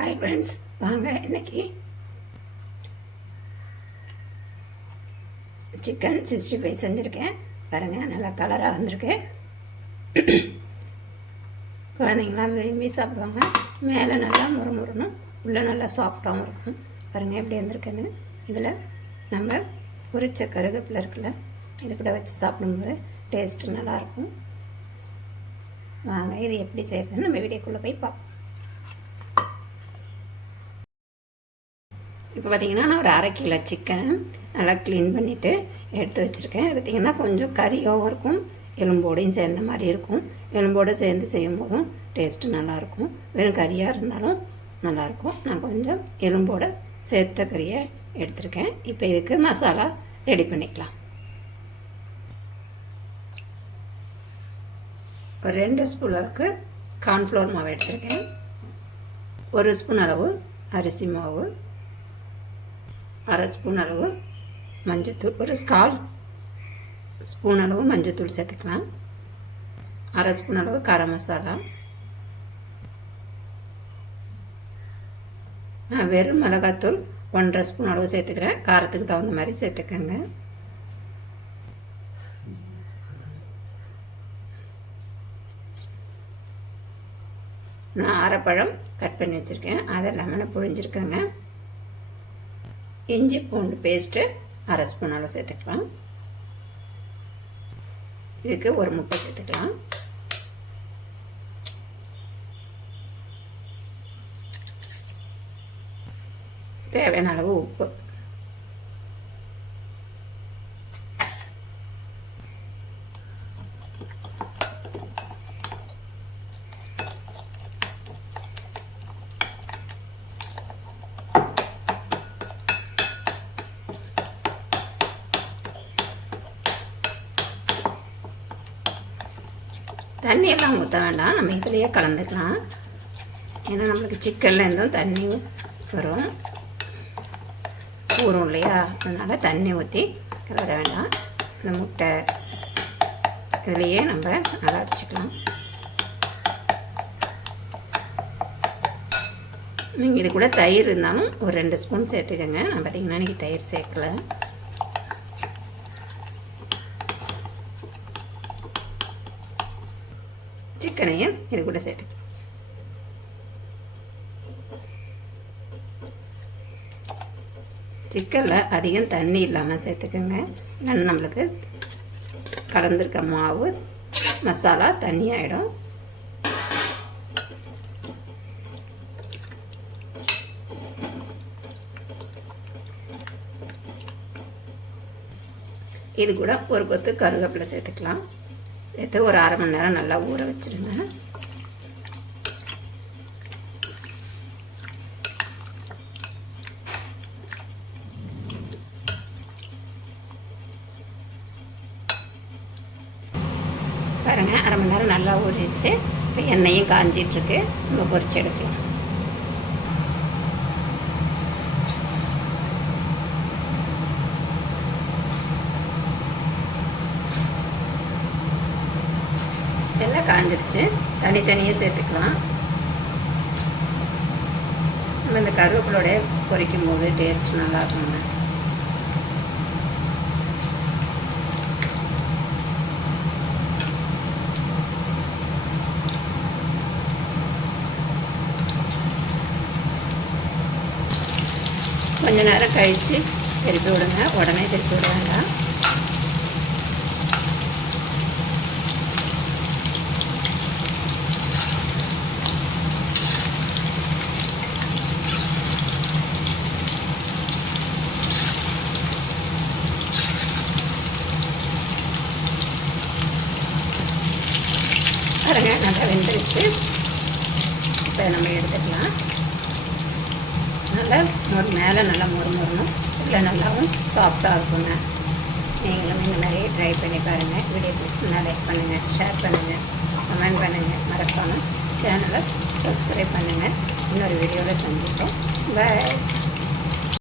Hi friends வாங்க இன்னைக்கு chicken sixty five செஞ்சுருக்கேன். பாருங்கள் நல்லா கலராக வந்திருக்கு. குழந்தைங்களாம் விரும்பி சாப்பிடுவாங்க. மேலே நல்லா முறுமுறணும் உள்ளே நல்லா சாஃப்டாகவும் இருக்கும். பாருங்கள் எப்படி வந்திருக்குன்னு. இதில் நம்ம பொரிச்ச கருகப்பில் இருக்குல்ல இது கூட வச்சு சாப்பிடும்போது டேஸ்ட்டு நல்லாயிருக்கும் வாங்க இது எப்படி செய்யறதுன்னு நம்ம வீடியோக்குள்ளே போய் பார்ப்போம். இப்போ பார்த்தீங்கன்னா நான் ஒரு அரை கிலோ சிக்கன் நல்லா க்ளீன் பண்ணிவிட்டு எடுத்து வச்சுருக்கேன். பார்த்தீங்கன்னா பார்த்திங்கன்னா கொஞ்சம் கறியாகவும் இருக்கும் எலும்போடையும் சேர்ந்த மாதிரி இருக்கும். எலும்போடு சேர்ந்து செய்யும் போதும் டேஸ்ட்டு நல்லாயிருக்கும் வெறும் கறியாக இருந்தாலும் நல்லாயிருக்கும் நான் கொஞ்சம் எலும்போட சேர்த்த கறியை எடுத்திருக்கேன். இப்போ இதுக்கு மசாலா ரெடி பண்ணிக்கலாம். ஒரு ரெண்டு ஸ்பூன் அளவுக்கு கார்ன்ஃப்ளவர் மாவு எடுத்திருக்கேன். ஒரு ஸ்பூன் அளவு அரிசி மாவு. அரை ஸ்பூன் அளவு மஞ்சத்தூள் ஒரு ஸ்கால் ஸ்பூன் அளவு மஞ்சத்தூள் சேர்த்துக்கலாம். அரை ஸ்பூன் அளவு கரம் மசாலா. நான் வெறும் மிளகாத்தூள் ஒன்றரை ஸ்பூன் அளவு சேர்த்துக்கிறேன். காரத்துக்கு தகுந்த மாதிரி சேர்த்துக்கோங்க. நான் அரைப்பழம் கட் பண்ணி வச்சுருக்கேன். அதை லெமனை புழிஞ்சிருக்கேங்க. இஞ்சி பூண்டு பேஸ்ட்டு அரை ஸ்பூன் அளவு சேர்த்துக்கலாம். இதுக்கு ஒரு முட்டை சேர்த்துக்கலாம். தேவையான அளவு உப்பு. தண்ணியெல்லாம் ஊற்ற வேண்டாம். நம்ம இதுலேயே கலந்துக்கலாம். ஏன்னா நம்மளுக்கு சிக்கன்லேருந்தும் தண்ணி வரும். ஊறும் இல்லையா? அதனால் தண்ணி ஊற்றி கலர வேண்டாம். இந்த முட்டை இதுலேயே நம்ம நல்லா அடிச்சுக்கலாம் நீங்கள் இது கூட தயிர் இருந்தாலும் ஒரு ரெண்டு ஸ்பூன் சேர்த்துக்கோங்க. நான் பார்த்தீங்கன்னா இன்றைக்கி தயிர் சேர்க்கலை. சிக்கனையும் இது கூட சேர்த்து. சிக்கனில் அதிகம் தண்ணி இல்லாமல் சேர்த்துக்கோங்க. ஏன்னா நம்மளுக்கு கலந்துருக்க மாவு மசாலா தண்ணி ஆகிடும் இது கூட ஒரு கொத்து கருவேப்பிலை சேர்த்துக்கலாம். சேர்த்து ஒரு அரை மணி நேரம் நல்லா ஊற வச்சுருங்க. பாருங்கள் அரை மணி நேரம் நல்லா ஊறிடுச்சு. இப்போ எண்ணெயும் காஞ்சிட்ருக்கு நம்ம பொறிச்சு எடுக்கலாம். எல்லாம் காஞ்சிருச்சு. தனித்தனியாக சேர்த்துக்கலாம். நம்ம இந்த கருவேப்பிலோடைய பொரிக்கும் போது டேஸ்ட் நல்லா இருக்குங்க கொஞ்ச நேரம் கழித்து திருப்பி விடுங்க. உடனே திருப்பி விட வேண்டாம். பாருங்க நல்லா வெந்துருச்சு. இப்போ நம்ம எடுத்துக்கலாம். நல்லா மொறு மேலே நல்லா மொறு மொறணும் இல்லை நல்லாவும் சாஃப்டாக இருக்குங்க. நீங்களும் இந்த மாதிரி ட்ரை பண்ணி பாருங்கள் வீடியோ பிடிச்சிருந்தா லைக் பண்ணுங்கள் ஷேர் பண்ணுங்கள் கமெண்ட் பண்ணுங்கள் மறக்காமல் சேனலை சப்ஸ்கிரைப் பண்ணுங்கள் இன்னொரு வீடியோவில் சந்திப்போம். பாய்